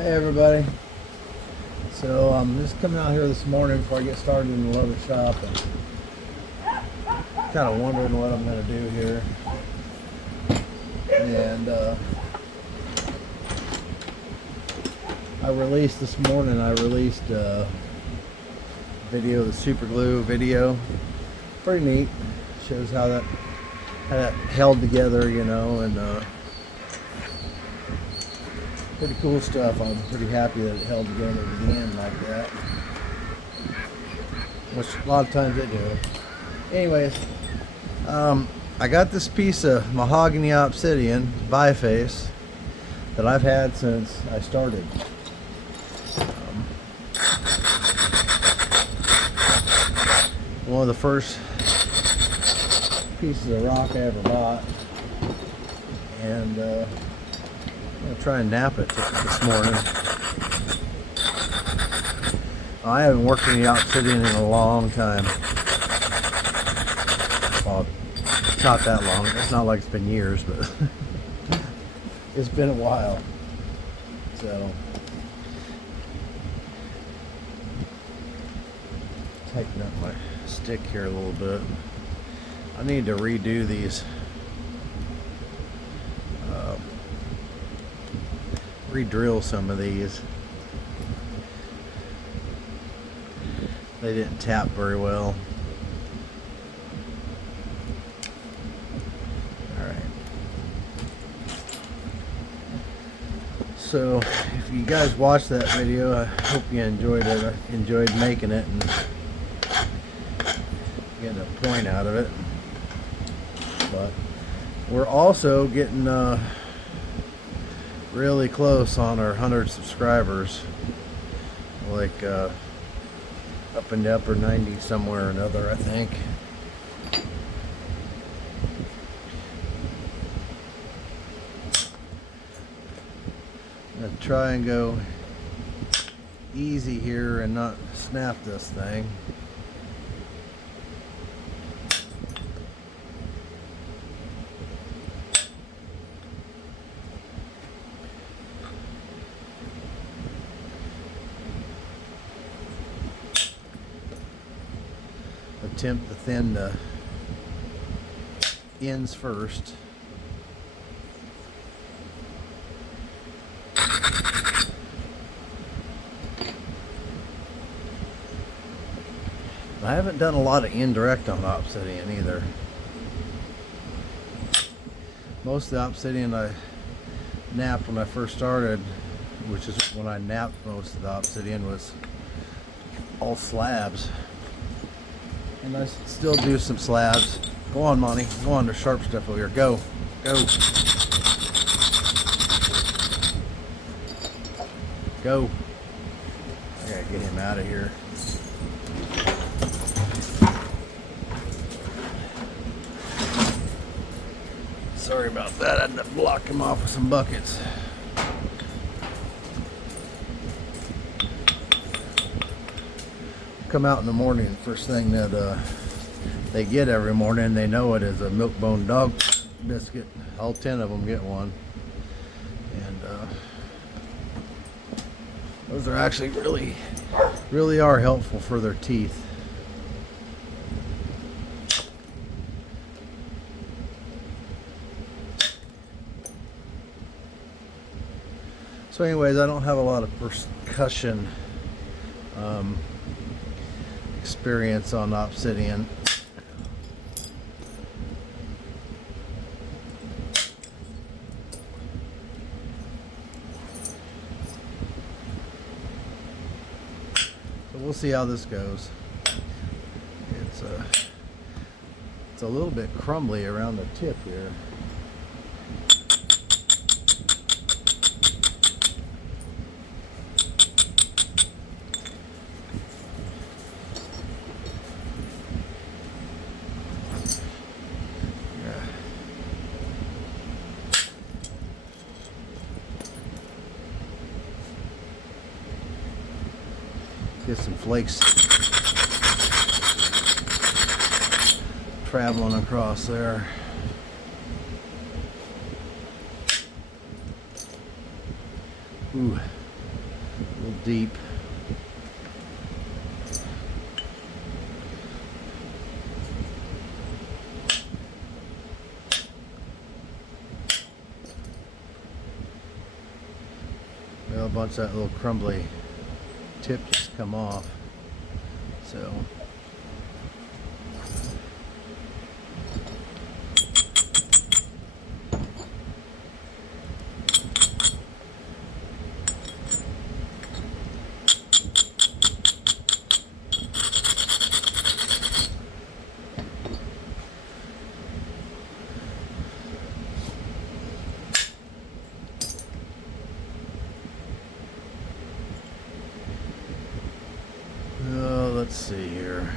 Hey everybody. So I'm just coming out here this morning before I get started in the leather shop and kind of wondering what I'm going to do here. And this morning I released a video, the super glue video. Pretty neat. Shows how that held together, you know, and pretty cool stuff. I'm pretty happy that it held together at the end like that, which a lot of times they do. Anyways, I got this piece of Mahogany Obsidian biface that I've had since I started. One of the first pieces of rock I ever bought, and I'm going to try and nap it this morning. I haven't worked in the obsidian in a long time. Well, it's not that long. It's not like it's been years, but it's been a while. So, tighten up my stick here a little bit. I need to redo these. Re-drill some of these. They didn't tap very well. Alright. So, if you guys watched that video, I hope you enjoyed it. I enjoyed making it and getting a point out of it. But we're also getting really close on our 100 subscribers, like up in the upper 90s somewhere or another, I think. I'm gonna try and go easy here and not snap this thing. Attempt to thin the ends first. I haven't done a lot of indirect on obsidian either. Most of the obsidian I napped when I first started, which is when I napped most of the obsidian, was all slabs. And I still do some slabs. Go on, Monty. Go on, there's sharp stuff over here. Go. Go. Go. I gotta get him out of here. Sorry about that. I had to block him off with some buckets. Come out in the morning, first thing that they get every morning, they know it is a milk bone dog biscuit. All 10 of them get one, and those are actually really are helpful for their teeth. So anyways, I don't have a lot of percussion experience on obsidian. So we'll see how this goes. It's a little bit crumbly around the tip here. Get some flakes traveling across there. Ooh. little deep. Well, a bunch of that little crumbly tip just come off. So let's see here.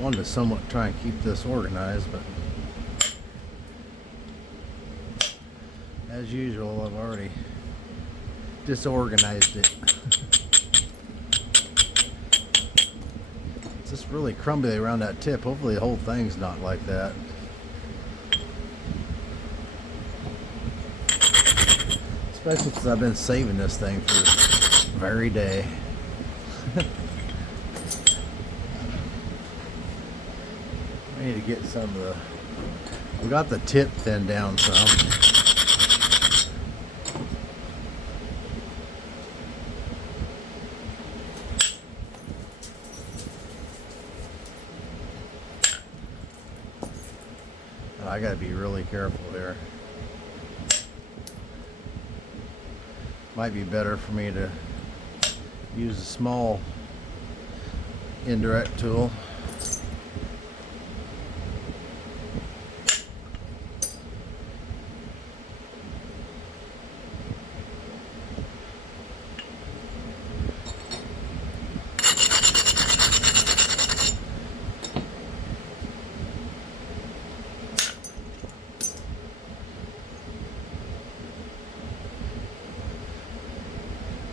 Wanted to somewhat try and keep this organized, but as usual, I've already disorganized it. It's just really crumbly around that tip. Hopefully the whole thing's not like that. Especially since I've been saving this thing for this very day. I need to get some of the, we got the tip thinned down some. I gotta be really careful here. Might be better for me to use a small indirect tool.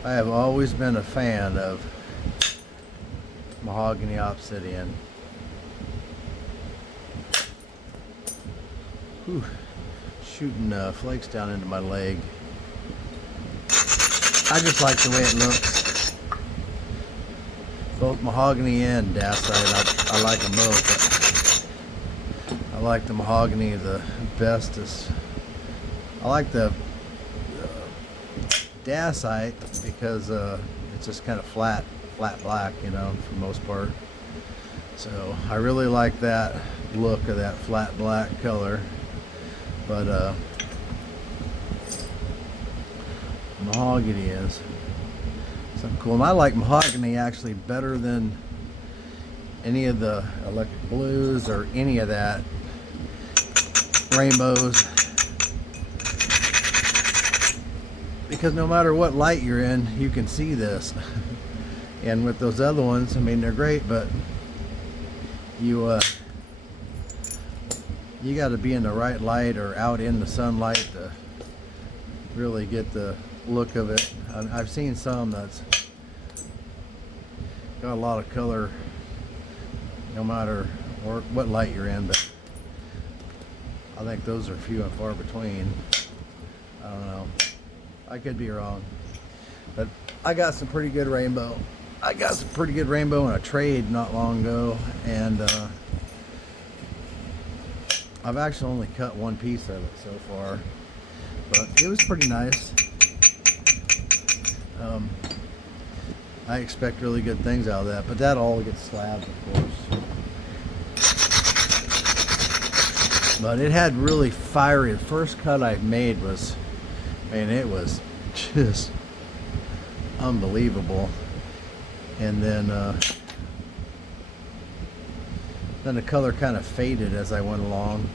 I have always been a fan of Mahogany Obsidian. Whew. Shooting flakes down into my leg. I just like the way it looks. Both mahogany and dacite, I like them both. But I like the mahogany the bestest. I like the dacite because it's just kind of flat black, you know, for the most part. So I really like that look of that flat black color. But mahogany is something cool, and I like mahogany actually better than any of the electric blues or any of that rainbows, because no matter what light you're in, you can see this. And with those other ones, I mean, they're great, but you got to be in the right light or out in the sunlight to really get the look of it. I've seen some that's got a lot of color no matter what light you're in, but I think those are few and far between. I don't know, I could be wrong, but I got some pretty good rainbow. I got some pretty good rainbow in a trade not long ago, and I've actually only cut one piece of it so far, but it was pretty nice. I expect really good things out of that, but that all gets slabbed, of course. But it had really fiery. The first cut I made was, man, it was just unbelievable. And then the color kind of faded as I went along,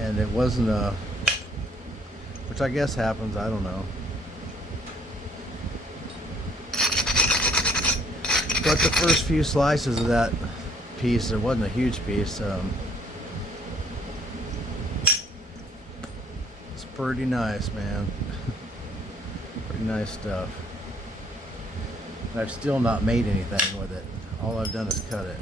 and it wasn't which I guess happens, I don't know. But the first few slices of that piece, it wasn't a huge piece. It's pretty nice, man. Pretty nice stuff. And I've still not made anything with it. All I've done is cut it.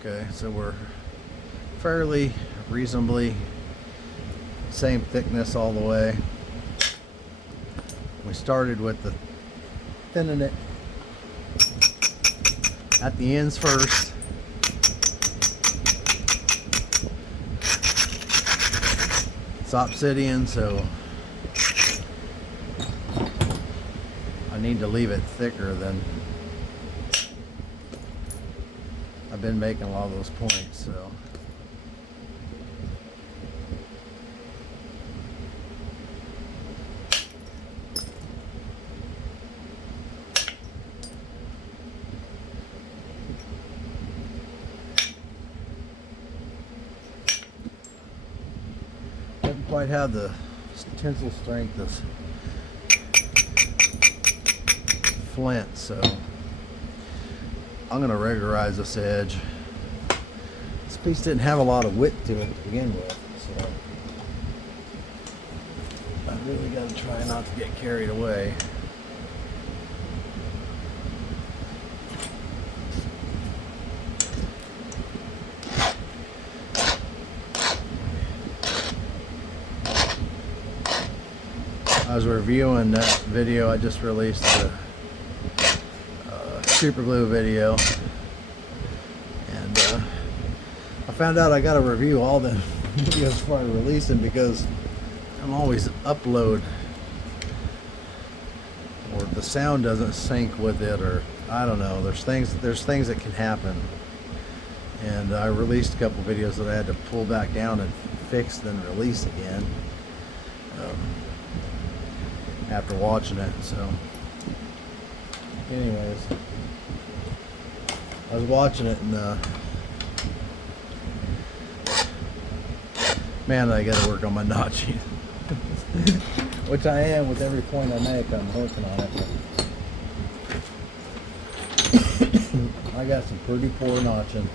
Okay, so we're fairly reasonably same thickness all the way. We started with the thinning it at the ends first. It's obsidian, so I need to leave it thicker than I've been making a lot of those points, so. Doesn't quite have the tensile strength of flint, so I'm going to regularize this edge. This piece didn't have a lot of width to it to begin with, so I really got to try not to get carried away. I was reviewing that video I just released, the super glue video, and I found out I got to review all the videos before I release them because I don't always upload, or the sound doesn't sync with it, or I don't know. There's things that can happen, and I released a couple videos that I had to pull back down and fix, then release again after watching it. So anyways, I was watching it, and man, I got to work on my notching, which I am with every point I make. I'm working on it. I got some pretty poor notching.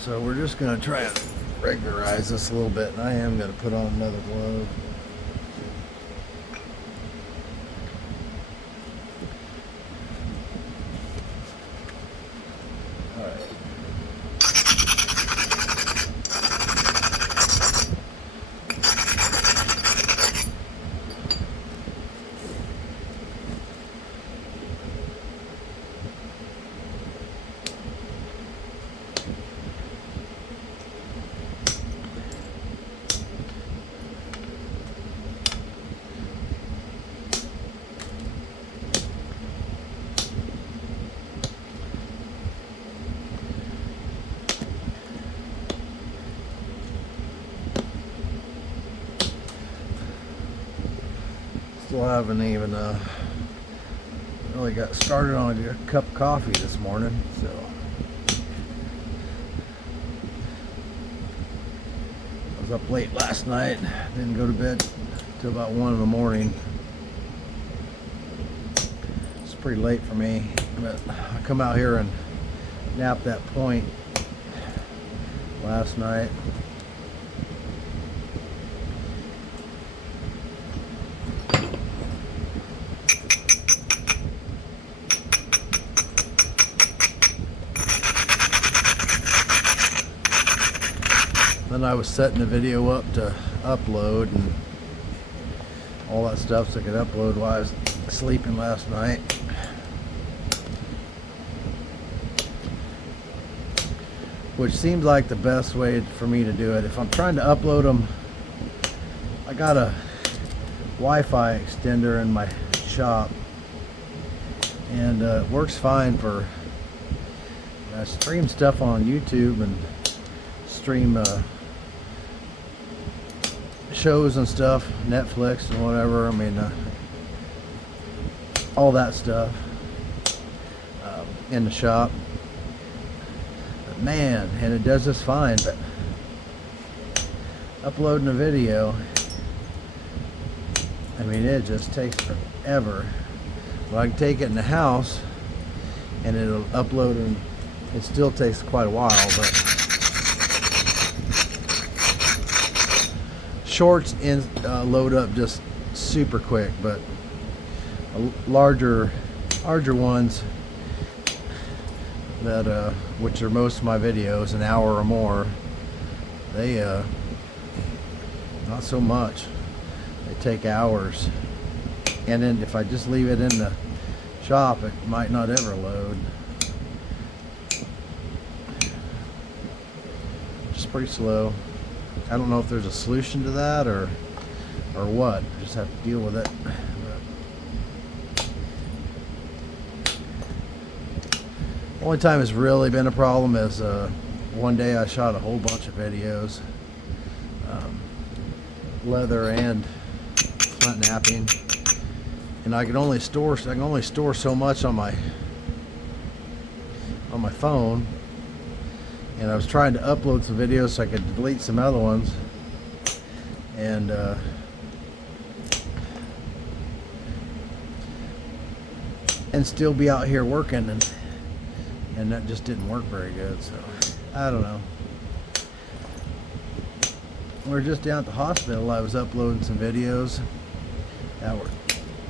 So we're just going to try and regularize this a little bit, and I am going to put on another glove. All right. Still haven't even really got started on a cup of coffee this morning, so I was up late last night, didn't go to bed till about 1 in the morning. It's pretty late for me, but I come out here and napped that point last night. Then I was setting the video up to upload and all that stuff so I could upload while I was sleeping last night. Which seems like the best way for me to do it. If I'm trying to upload them, I got a Wi-Fi extender in my shop, and it works fine for I stream stuff on YouTube and stream shows and stuff, Netflix and whatever. I mean, all that stuff in the shop. But man, and it does this fine. But uploading a video, I mean, it just takes forever. Well, I can take it in the house and it'll upload, and it still takes quite a while, but shorts load up just super quick. But larger ones that which are most of my videos, an hour or more, they not so much. They take hours, and then if I just leave it in the shop, it might not ever load. Just pretty slow. I don't know if there's a solution to that or what. I just have to deal with it. Only time it's really been a problem is one day I shot a whole bunch of videos, leather and flint napping, and I can only store so much on my phone, and I was trying to upload some videos so I could delete some other ones, and still be out here working, and that just didn't work very good. So I don't know. We were just down at the hospital. I was uploading some videos that were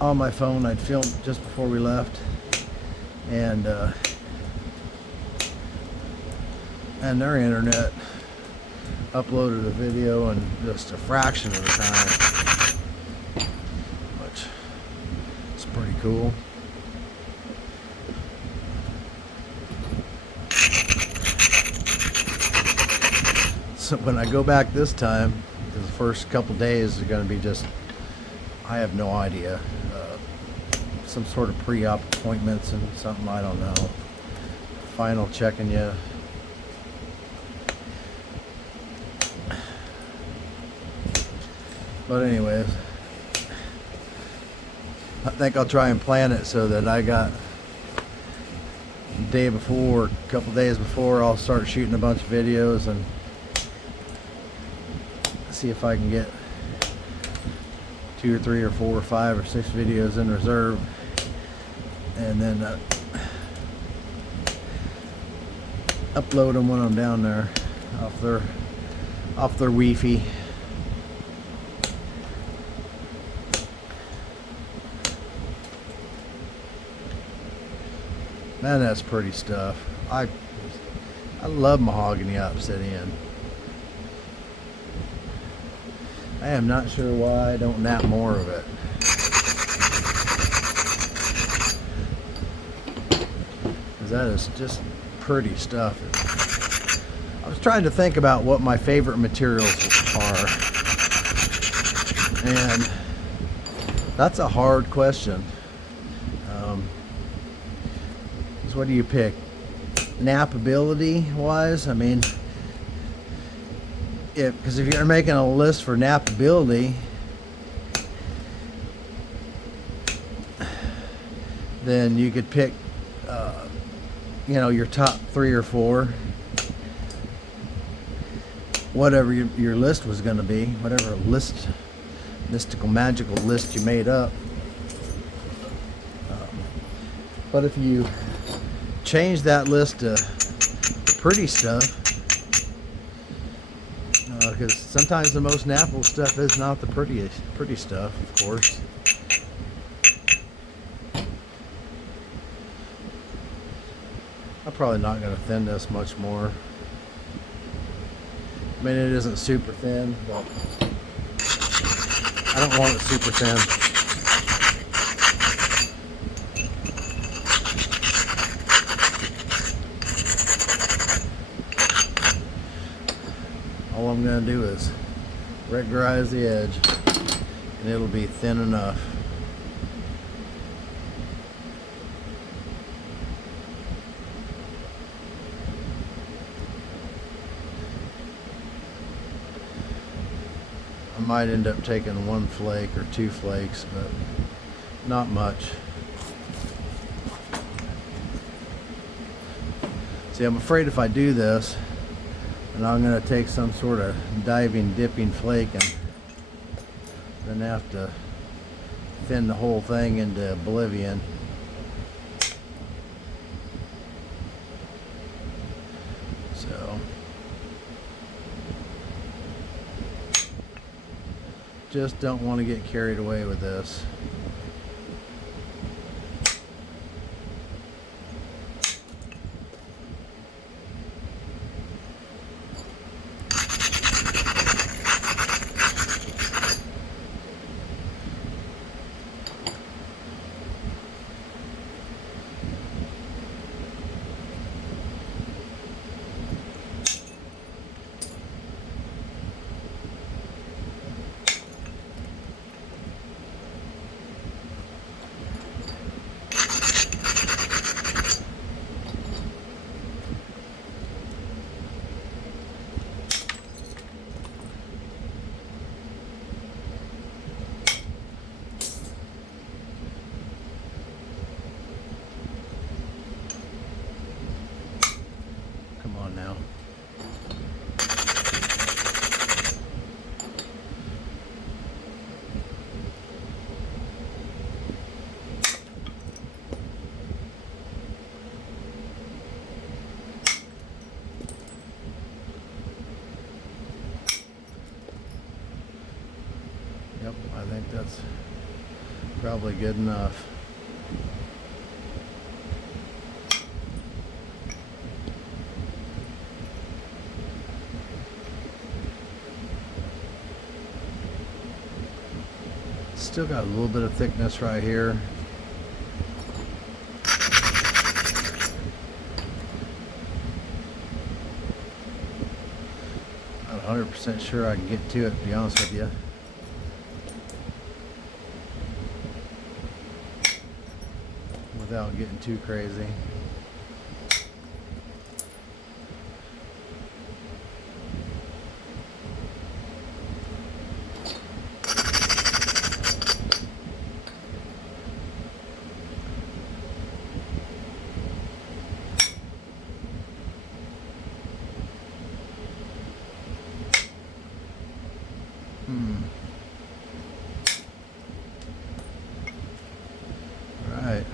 on my phone. I'd filmed just before we left, and their internet uploaded a video in just a fraction of the time, which is pretty cool. So when I go back this time, the first couple days are going to be just, I have no idea, some sort of pre-op appointments and something, I don't know, final checking you. But anyways, I think I'll try and plan it so that I got the day before, a couple days before, I'll start shooting a bunch of videos and see if I can get 2 or 3 or 4 or 5 or 6 videos in reserve, and then upload them when I'm down there off their Wi-Fi. Man, that's pretty stuff. I love Mahogany Obsidian. I am not sure why I don't nap more of it. Because that is just pretty stuff. I was trying to think about what my favorite materials are, and that's a hard question. So what do you pick? Nappability wise? I mean, because if you're making a list for nappability, then you could pick, your top 3 or 4, whatever your list was going to be, whatever mystical, magical list you made up. But if you change that list to pretty stuff, because sometimes the most nappable stuff is not the pretty stuff, of course. I'm probably not going to thin this much more. I mean, it isn't super thin, but I don't want it super thin. All I'm going to do is regularize the edge, and it'll be thin enough. I might end up taking 1 flake or 2 flakes, but not much. See, I'm afraid if I do this, and I'm going to take some sort of diving, dipping flake and then have to thin the whole thing into oblivion. So, just don't want to get carried away with this. Come on now. Yep, I think that's probably good enough. Still got a little bit of thickness right here. Not 100% sure I can get to it, to be honest with you. Without getting too crazy. Right.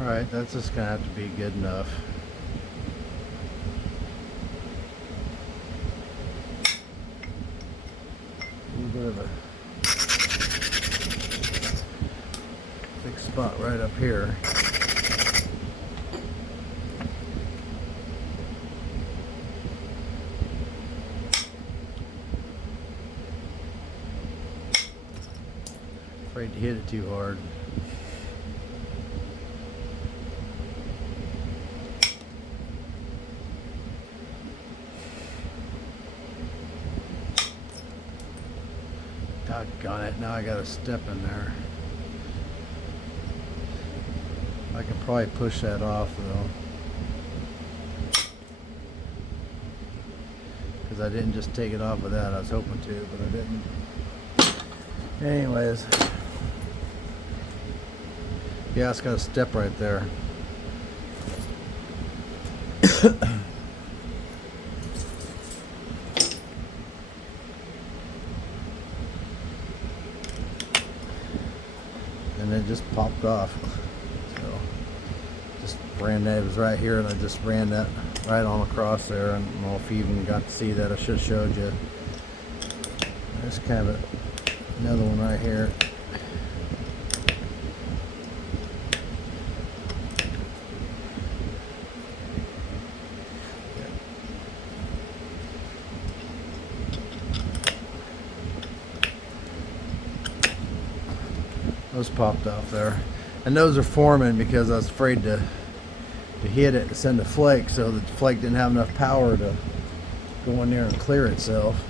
Alright, that's just gonna have to be good enough. A little bit of a thick spot right up here. Afraid to hit it too hard. Doggone it, now I got a step in there. I could probably push that off though, because I didn't just take it off with that. I was hoping to, but I didn't. Anyways, yeah, it's got a step right there. And it just popped off. So just ran that, it was right here, and I just ran that right on across there. And I don't know if you even got to see that. I should have showed you. There's kind of another one right here. Those popped off there. And those are forming because I was afraid to hit it to send a flake, so the flake didn't have enough power to go in there and clear itself.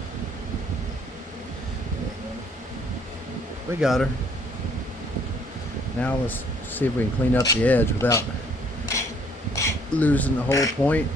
We got her. Now let's see if we can clean up the edge without losing the whole point.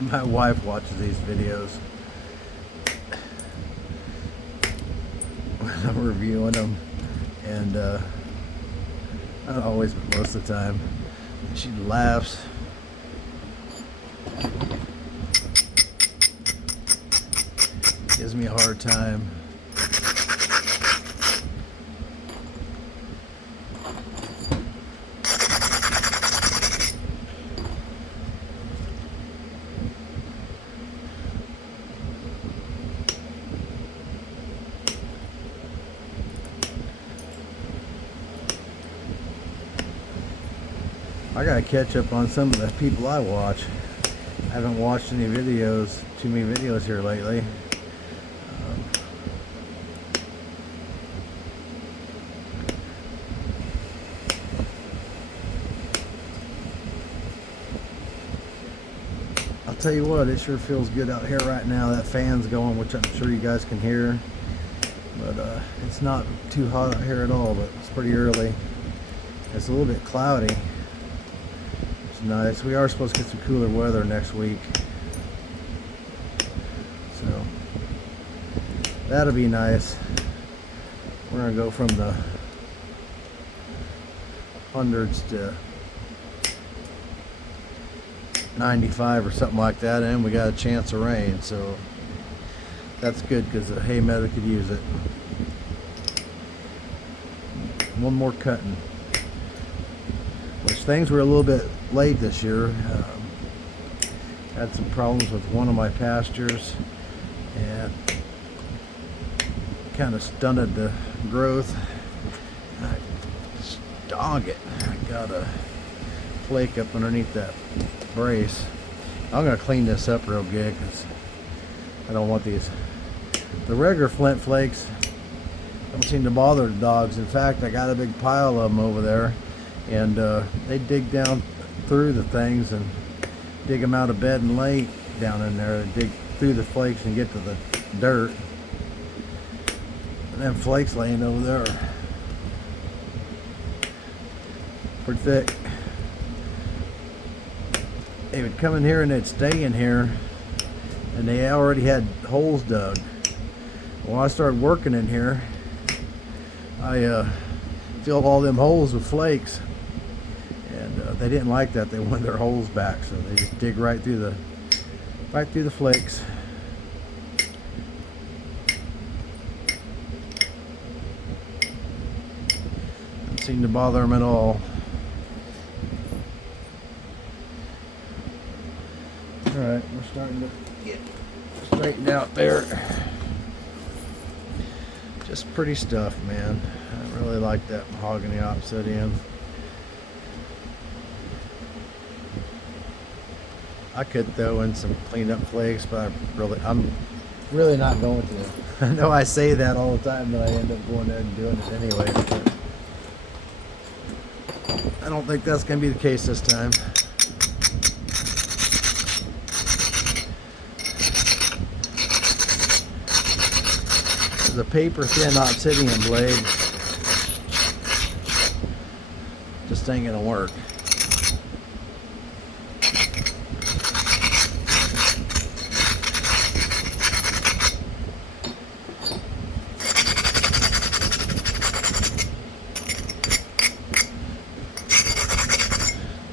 My wife watches these videos when I'm reviewing them, and not always, but most of the time, she laughs. Gives me a hard time. I gotta catch up on some of the people I watch. I haven't watched any videos, too many videos here lately. I'll tell you what, it sure feels good out here right now. That fan's going, which I'm sure you guys can hear. But it's not too hot out here at all, but it's pretty early. It's a little bit cloudy. Nice. We are supposed to get some cooler weather next week, so that'll be nice. We're gonna go from the hundreds to 95 or something like that, and we got a chance of rain, so that's good because the hay meadow could use it. One more cutting. Which things were a little bit late this year. Had some problems with one of my pastures and kind of stunted the growth. Dog it. I got a flake up underneath that brace. I'm going to clean this up real good because I don't want these. The regular flint flakes don't seem to bother the dogs. In fact, I got a big pile of them over there. And they dig down through the things and dig them out of bed and lay down in there. They dig through the flakes and get to the dirt. And then flakes laying over there. Pretty thick. They would come in here and they'd stay in here, and they already had holes dug. When I started working in here, I filled all them holes with flakes. They didn't like that. They wanted their holes back, so they just dig right through the flakes. Doesn't seem to bother them at all. All right, we're starting to get straightened out there. Just pretty stuff, man. I really like that Mahogany Obsidian. I could throw in some cleaned up flakes, but I'm really not going to. I know I say that all the time, but I end up going ahead and doing it anyway. But I don't think that's going to be the case this time. The paper thin obsidian blade just ain't gonna work.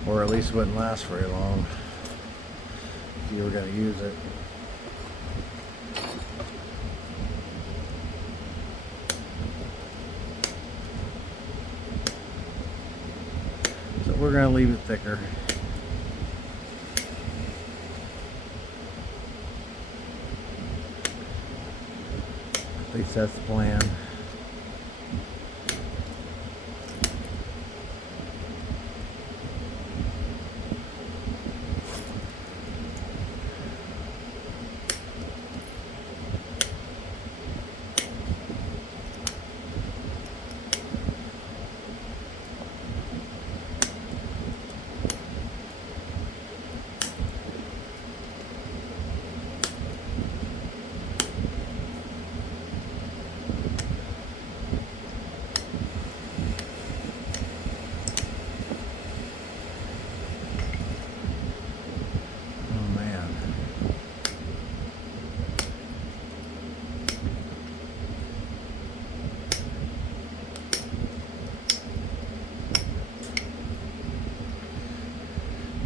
or at least wouldn't last very long if you were going to use it. So we're going to leave it thicker. At least that's the plan.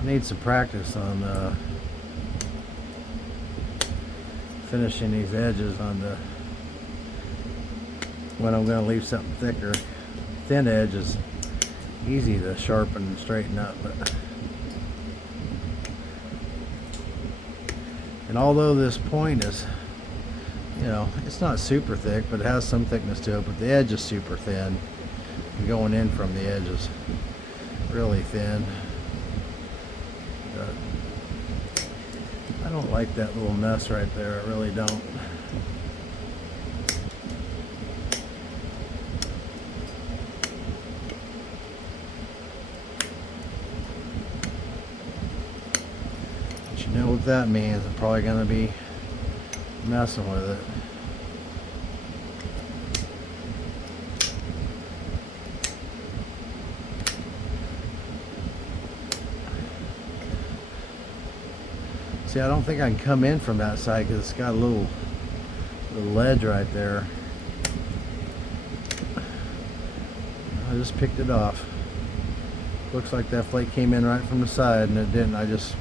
Need some practice on finishing these edges on the when I'm going to leave something thicker. Thin edge is easy to sharpen and straighten up, and although this point is, you know, it's not super thick, but it has some thickness to it, but the edge is super thin, and going in from the edge is really thin. I don't like that little mess right there, I really don't. But you know what that means, I'm probably going to be messing with it. See, I don't think I can come in from that side because it's got a little ledge right there. I just picked it off. Looks like that flake came in right from the side, and it didn't. I just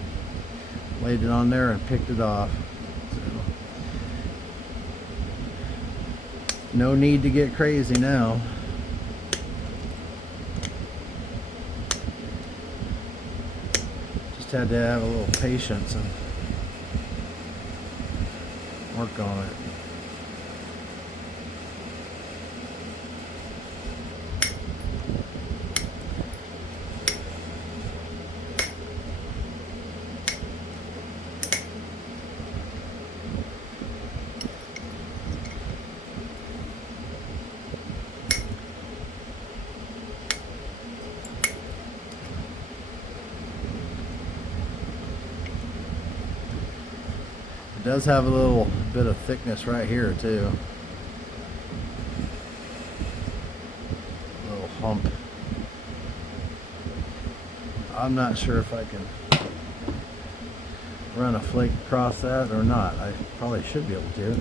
laid it on there and picked it off. So, no need to get crazy now. Just had to have a little patience and work on it. It does have a little bit of thickness right here too. A little hump. I'm not sure if I can run a flake across that or not. I probably should be able to.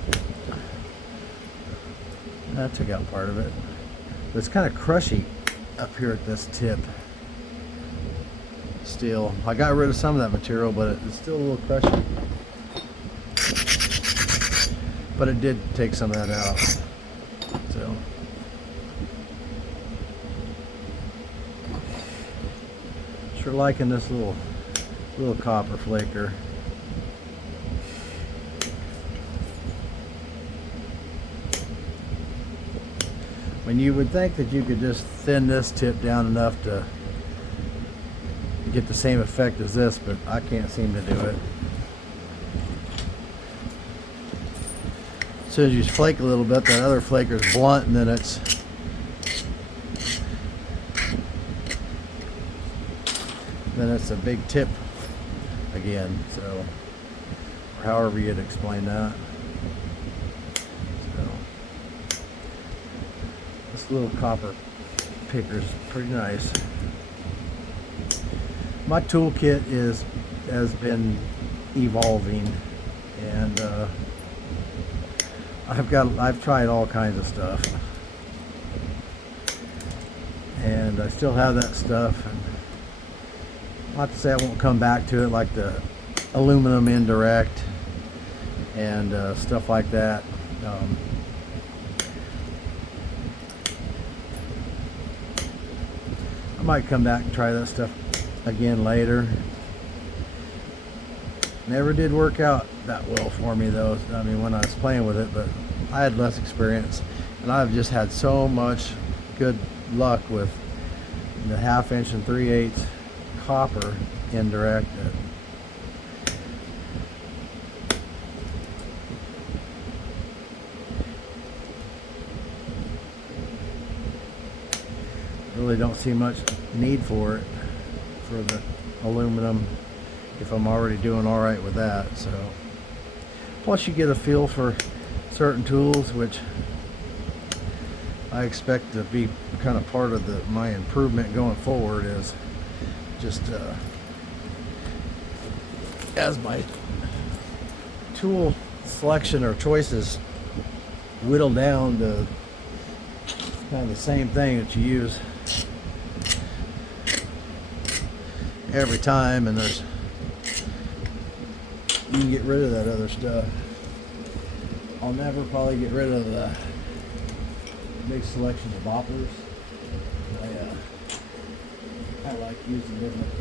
I took out part of it. But it's kind of crushy up here at this tip. Still, I got rid of some of that material, but it's still a little crushy. But it did take some of that out. So sure liking this little copper flaker. When you would think that you could just thin this tip down enough to get the same effect as this, but I can't seem to do it. As soon as you flake a little bit, that other flaker's blunt, and then it's a big tip again. So, or however you'd explain that. So, this little copper picker's pretty nice. My toolkit has been evolving, and I've tried all kinds of stuff, and I still have that stuff. Not to say I won't come back to it, like the aluminum indirect and stuff like that. I might come back and try that stuff again later. Never did work out that well for me though. I mean, when I was playing with it, but I had less experience, and I've just had so much good luck with the 1/2 inch and 3/8 copper indirect. Really don't see much need for it for the aluminum if I'm already doing all right with that. So plus you get a feel for certain tools, which I expect to be kind of part of my improvement going forward, is just as my tool selection or choices whittle down to kind of the same thing that you use every time, and you can get rid of that other stuff. I'll never probably get rid of the big selection of boppers. I like using different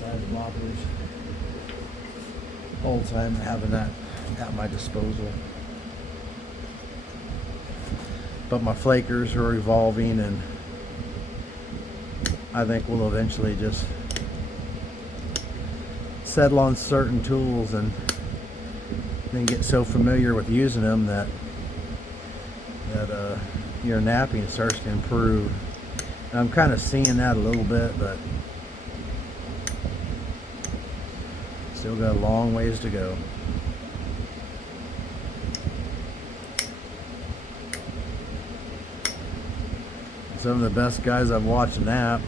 size boppers all the time, having that at my disposal. But my flakers are evolving, and I think we'll eventually just settle on certain tools and then get so familiar with using them that your napping starts to improve. And I'm kind of seeing that a little bit, but still got a long ways to go. Some of the best guys I've watched nap,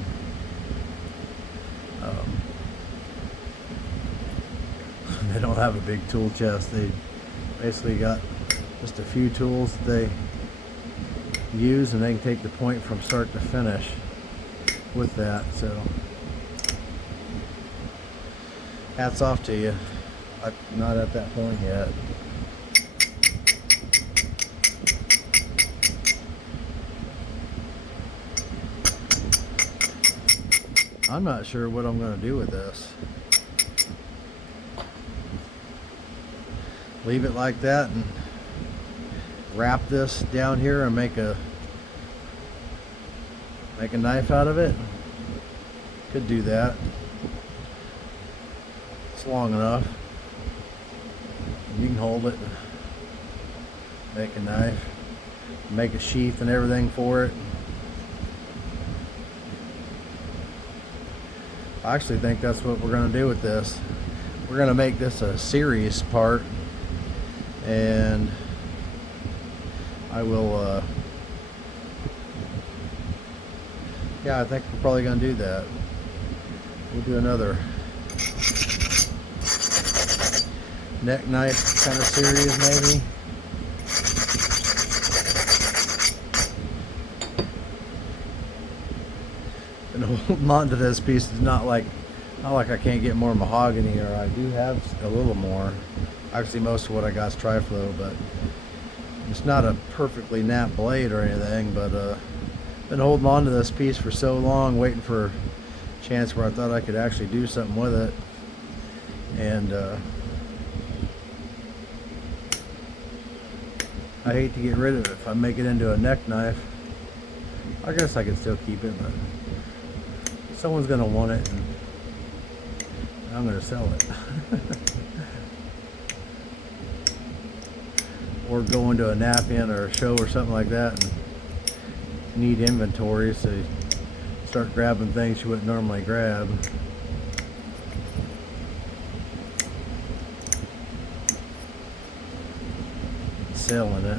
they don't have a big tool chest. They basically got just a few tools that they use, and they can take the point from start to finish with that. So hats off to you. I'm not at that point yet. I'm not sure what I'm going to do with this. Leave it like that and wrap this down here and make a knife out of it. Could do that. It's long enough. You can hold it, make a knife, make a sheath and everything for it. I actually think that's what we're going to do with this. We're going to make this a series part, and I will yeah, I think we're probably going to do that. We'll do another neck knife kind of series maybe. And holding on to this piece is not like I can't get more mahogany, or I do have a little more. Actually, most of what I got is triflow, but it's not a perfectly knapped blade or anything. But been holding on to this piece for so long, waiting for a chance where I thought I could actually do something with it. And I hate to get rid of it. If I make it into a neck knife, I guess I could still keep it, but someone's gonna want it, and I'm gonna sell it. Or go into a nap-in or a show or something like that and need inventory, so you start grabbing things you wouldn't normally grab. Selling it.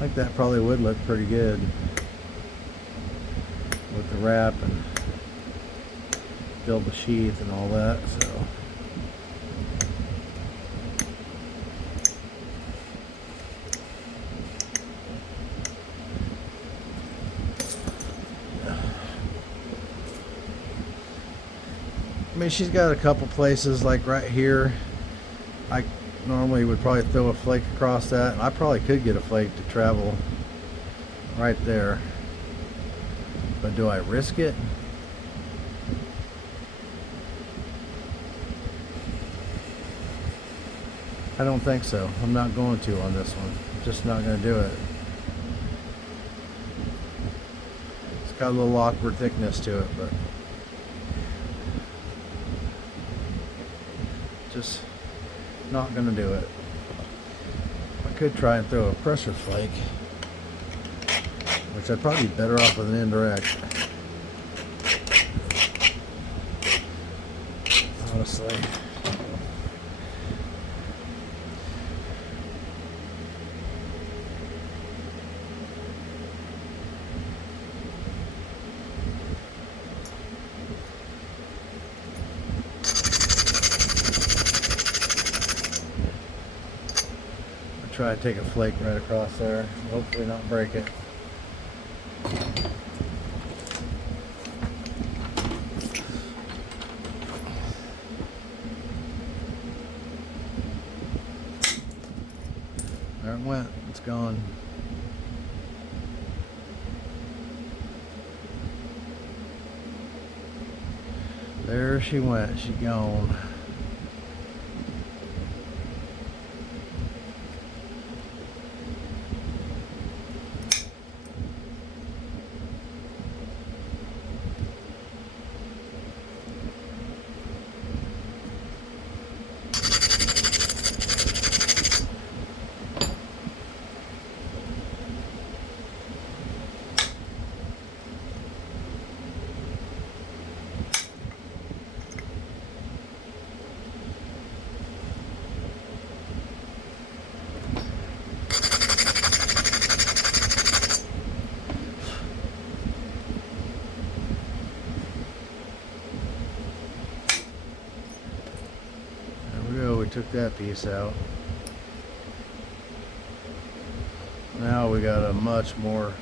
Like that probably would look pretty good with the wrap and build the sheath and all that. So I mean, she's got a couple places like right here. I normally would probably throw a flake across that, and I probably could get a flake to travel right there, but do I risk it? I don't think so. I'm not going to on this one. Just not going to do it. It's got a little awkward thickness to it, but just not going to do it. I could try and throw a pressure flake, which I'd probably be better off with an indirect. Honestly. Try to take a flake right across there, hopefully not break it. There it went, it's gone. There she went, she gone. Took that piece out. Now we got a much more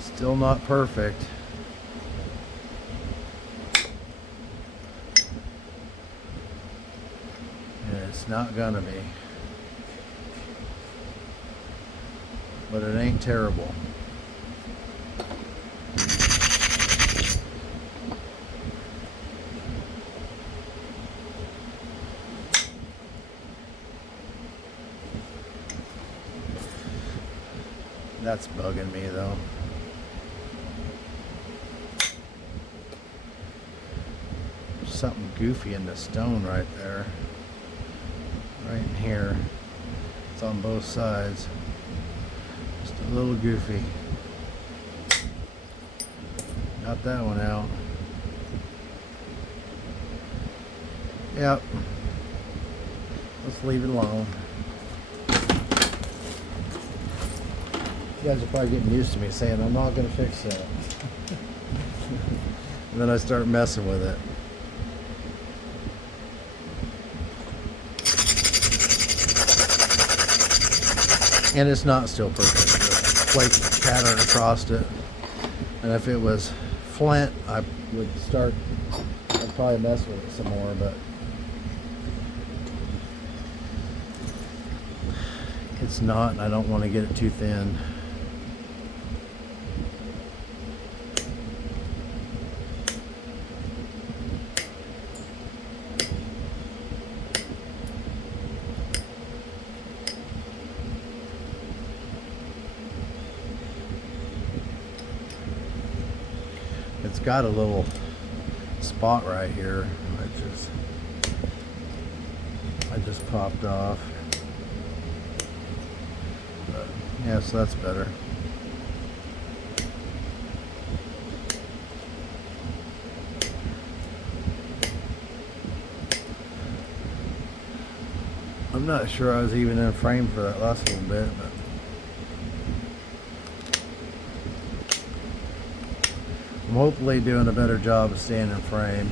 still not perfect. And it's not gonna be. But it ain't terrible. That's bugging me though. There's something goofy in the stone right there. Right in here. It's on both sides. Just a little goofy. Got that one out. Yep. Let's leave it alone. You guys are probably getting used to me saying I'm not going to fix that. And then I start messing with it. And it's not still perfect. The flake pattern across it. And if it was flint, I would start, I'd probably mess with it some more, but it's not, and I don't want to get it too thin. It's got a little spot right here. I just popped off. But, yeah, so that's better. I'm not sure I was even in frame for that last little bit, but I'm hopefully doing a better job of staying in frame.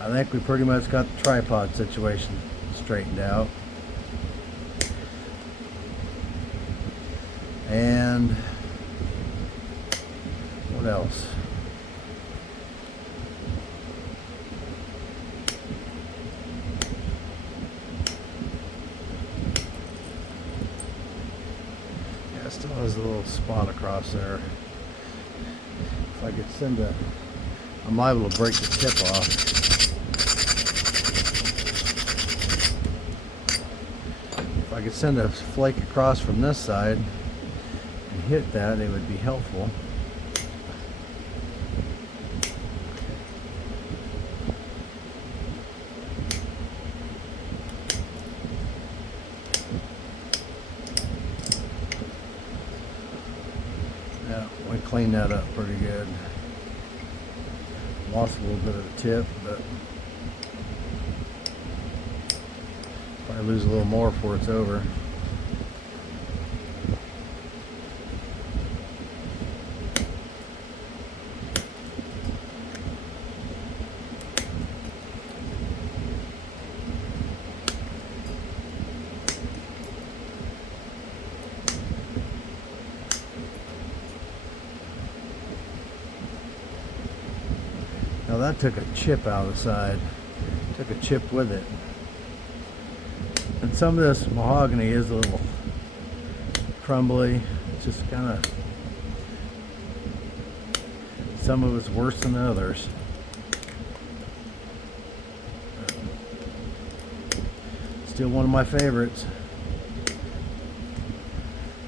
I think we pretty much got the tripod situation straightened out. And what else? Yeah, it still has a little spot across there. If I could send I'm liable to break the tip off. If I could send a flake across from this side and hit that, it would be helpful. Yeah, we cleaned that up pretty good. Lost a little bit of the tip, but probably lose a little more before it's over. Now that took a chip out of the side. Took a chip with it. And some of this mahogany is a little crumbly. It's just kind of, some of it's worse than others. Still one of my favorites.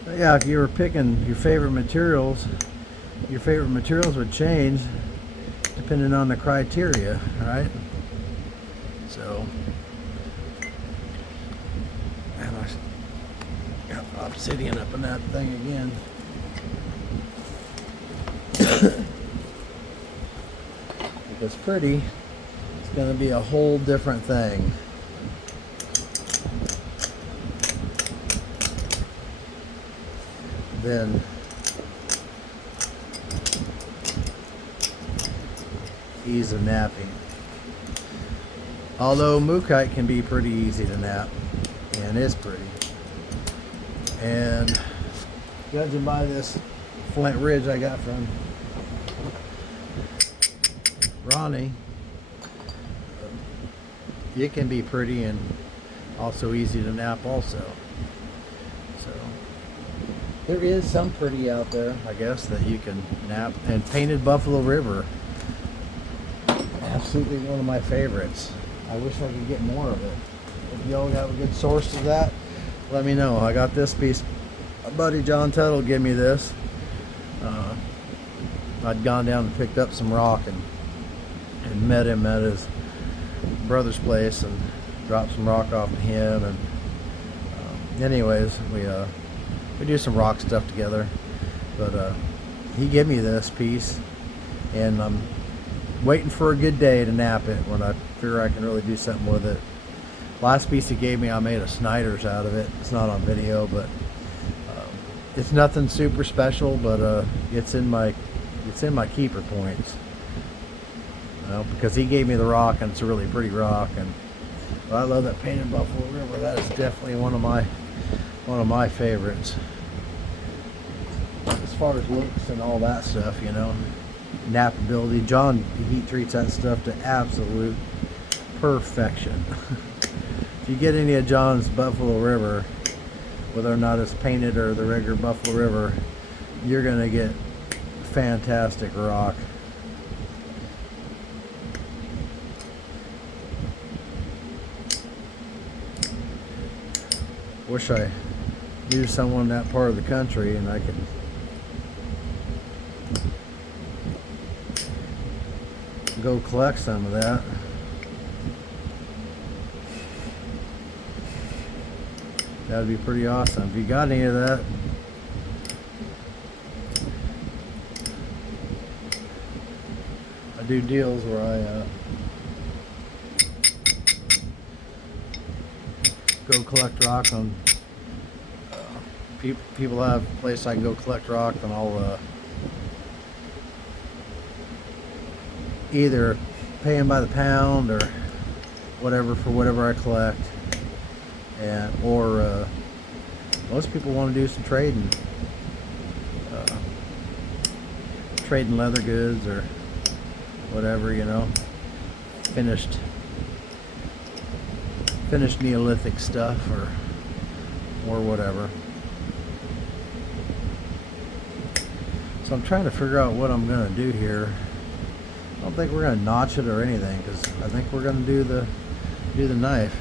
But yeah, if you were picking your favorite materials would change depending on the criteria, right? So, and I got obsidian up in that thing again. If it's pretty, it's going to be a whole different thing. Then ease of napping. Although mookaite can be pretty easy to nap, and is pretty. And judging by this flint ridge I got from Ronnie, it can be pretty and also easy to nap also. So there is some pretty out there, I guess, that you can nap. And Painted Buffalo River, absolutely one of my favorites. I wish I could get more of it. If y'all have a good source of that, let me know. I got this piece. My buddy John Tuttle gave me this. I'd gone down and picked up some rock and met him at his brother's place and dropped some rock off to him. And anyways, we do some rock stuff together. But he gave me this piece, and I'm waiting for a good day to nap it when I figure I can really do something with it. Last piece he gave me, I made a Snyder's out of it. It's not on video, but it's nothing super special, but it's in my keeper points. Because he gave me the rock, and it's a really pretty rock, and I love that Painted Buffalo River. That is definitely one of my favorites. As far as looks and all that stuff, you know. Napability. John, he treats that stuff to absolute perfection. If you get any of John's Buffalo River, whether or not it's painted or the regular Buffalo River, you're gonna get fantastic rock. Wish I knew someone in that part of the country and I could go collect some of that. That would be pretty awesome. If you got any of that, I do deals where I go collect rock on. People have a place I can go collect rock, and I'll either pay them by the pound or whatever for whatever I collect, and or most people want to do some trading, trading leather goods or whatever, you know, finished Neolithic stuff or whatever. So I'm trying to figure out what I'm gonna do here. I don't think we're gonna notch it or anything, because I think we're gonna do the knife.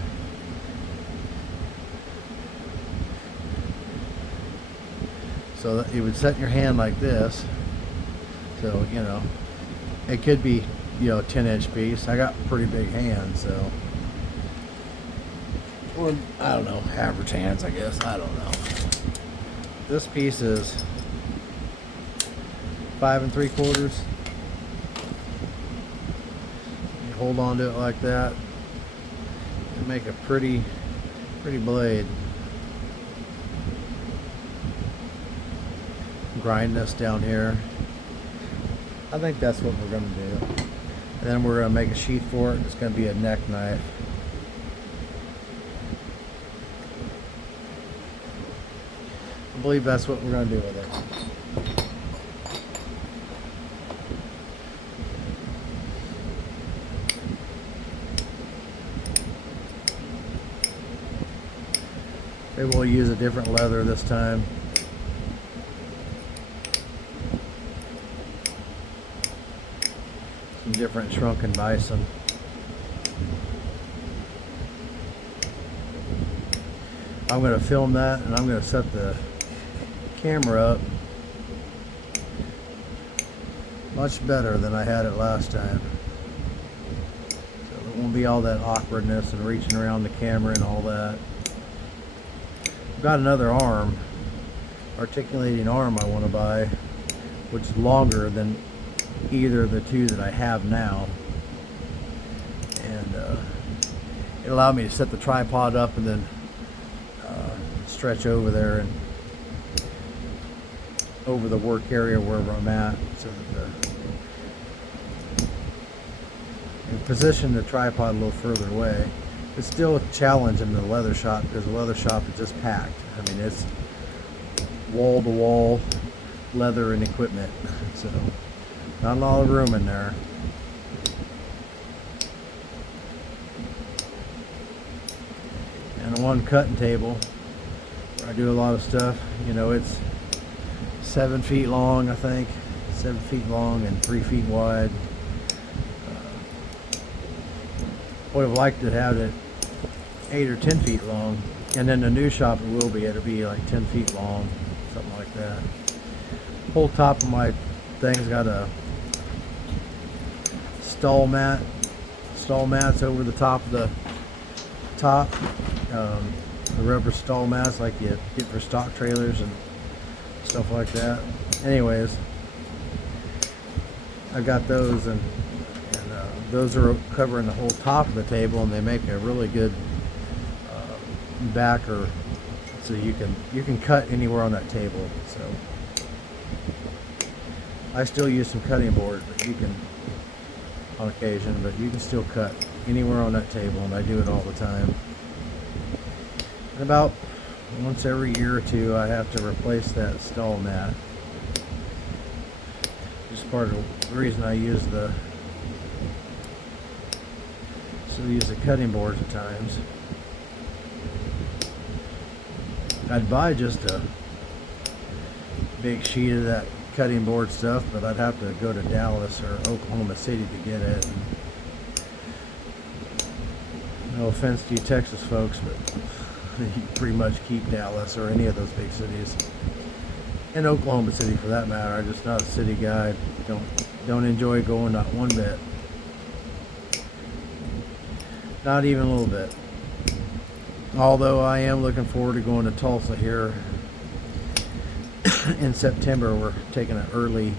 So that you would set your hand like this. So, you know, it could be, you know, a 10-inch piece. I got pretty big hands, so, or I don't know, average hands, I guess. I don't know. This piece is 5 3/4. You hold on to it like that and make a pretty blade. Grind this down here. I think that's what we're going to do. And then we're going to make a sheath for it. It's going to be a neck knife. I believe that's what we're going to do with it. Maybe we'll use a different leather this time. Some different shrunken bison. I'm going to film that, and I'm going to set the camera up much better than I had it last time. So there won't be all that awkwardness and reaching around the camera and all that. I've got another arm, articulating arm I want to buy, which is longer than either of the two that I have now, and it allowed me to set the tripod up and then stretch over there and over the work area wherever I'm at, so that and position the tripod a little further away. It's still a challenge in the leather shop, because the leather shop is just packed. I mean, it's wall to wall leather and equipment, so not a lot of room in there. And the one cutting table where I do a lot of stuff, you know, it's 7 feet long, I think, 7 feet long and 3 feet wide. Would have liked to have it 8 or 10 feet long, and then the new shop it'll be like 10 feet long, something like that. Whole top of my thing's got a stall mats over the top of the top, the rubber stall mats like you get for stock trailers and stuff like that. Anyways, I got those, and those are covering the whole top of the table, and they make a really good backer, so you can cut anywhere on that table. So I still use some cutting board, but you can, on occasion, but you can still cut anywhere on that table, and I do it all the time. And about once every year or two, I have to replace that stall mat. Just part of the reason I still use the cutting boards at times. I'd buy just a big sheet of that cutting board stuff, but I'd have to go to Dallas or Oklahoma City to get it. And no offense to you Texas folks, but you pretty much keep Dallas or any of those big cities. And Oklahoma City for that matter. I'm just not a city guy. Don't enjoy going, not one bit. Not even a little bit. Although I am looking forward to going to Tulsa here in September. We're taking an early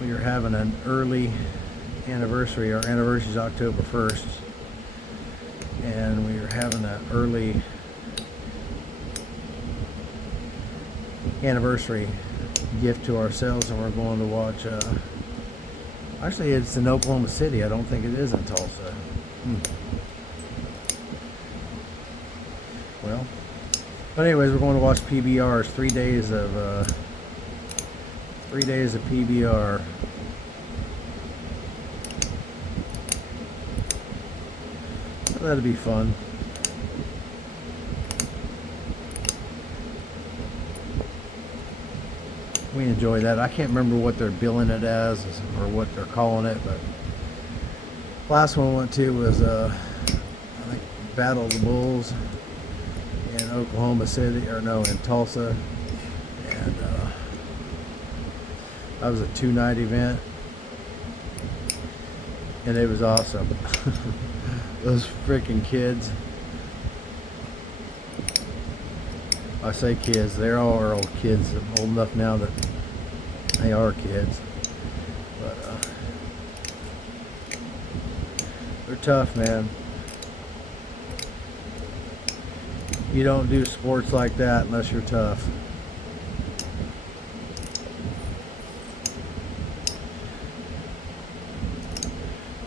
we are having an early anniversary. Our anniversary is October 1st, and we are having an early anniversary gift to ourselves, and we're going to watch actually it's in Oklahoma City. I don't think it is in Tulsa. Well, but anyways, we're going to watch PBRs. 3 days of PBR. That'd be fun. We enjoy that. I can't remember what they're billing it as or what they're calling it, but last one we went to was I think Battle of the Bulls in Oklahoma City, or no, in Tulsa, and that was a 2-night event, and it was awesome. Those freaking kids. I say kids, they all are old kids, old enough now that they are kids, but they're tough, man. You don't do sports like that unless you're tough.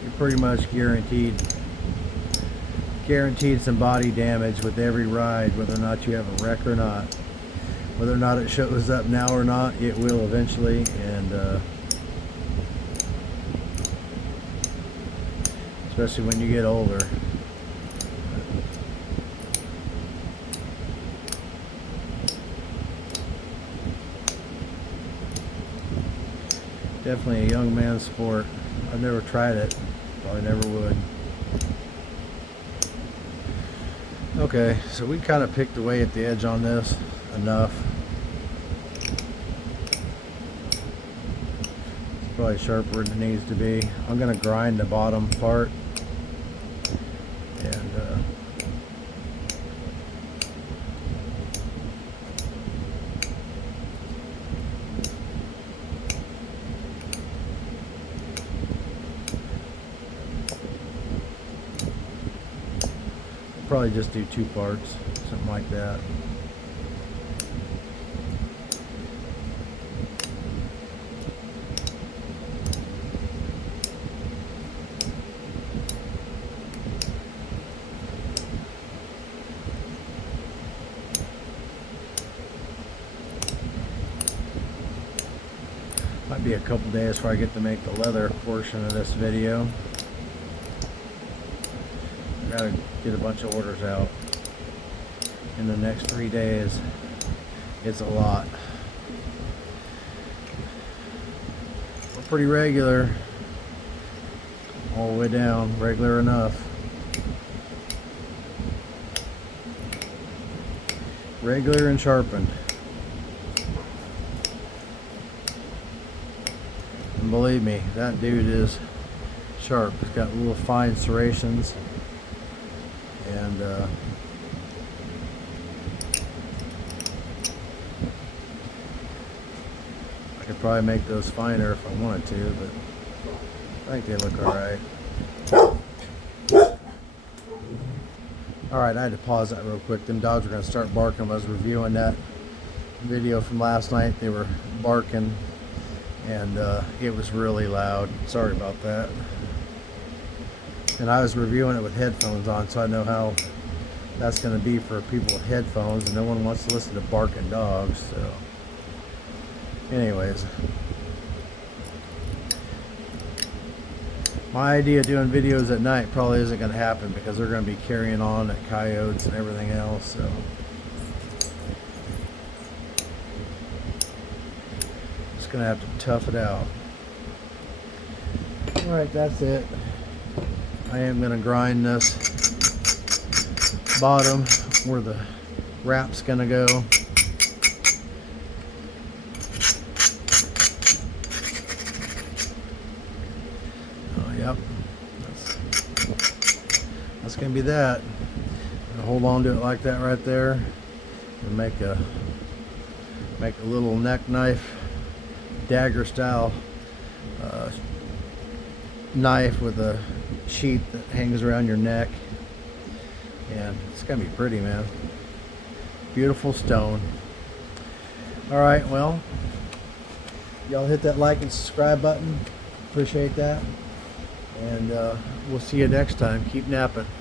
You're pretty much guaranteed some body damage with every ride, whether or not you have a wreck or not. Whether or not it shows up now or not, it will eventually, and especially when you get older. Definitely a young man's sport. I've never tried it, probably never would. Okay, so we kind of picked away at the edge on this enough. It's probably sharper than it needs to be. I'm going to grind the bottom part, and probably just do 2 parts, something like that. Might be a couple days before I get to make the leather portion of this video. Gotta get a bunch of orders out in the next 3 days. It's a lot. We're pretty regular all the way down, regular enough. Regular and sharpened. And believe me, that dude is sharp. He's got little fine serrations. And I could probably make those finer if I wanted to, but I think they look alright. Alright, I had to pause that real quick. Them dogs were going to start barking. I was reviewing that video from last night. They were barking, and it was really loud. Sorry about that. And I was reviewing it with headphones on, so I know how that's going to be for people with headphones, and no one wants to listen to barking dogs. So anyways, my idea of doing videos at night probably isn't going to happen because they're going to be carrying on at coyotes and everything else. So just going to have to tough it out. Alright, that's it. I am going to grind this bottom where the wrap's going to go. Oh, yep. That's going to be that. Hold on to it like that right there, and make a little neck knife, dagger style knife with a sheath that hangs around your neck, and it's gonna be pretty, man. Beautiful stone. All right, well, y'all hit that like and subscribe button. Appreciate that, and we'll see you next time. Keep napping.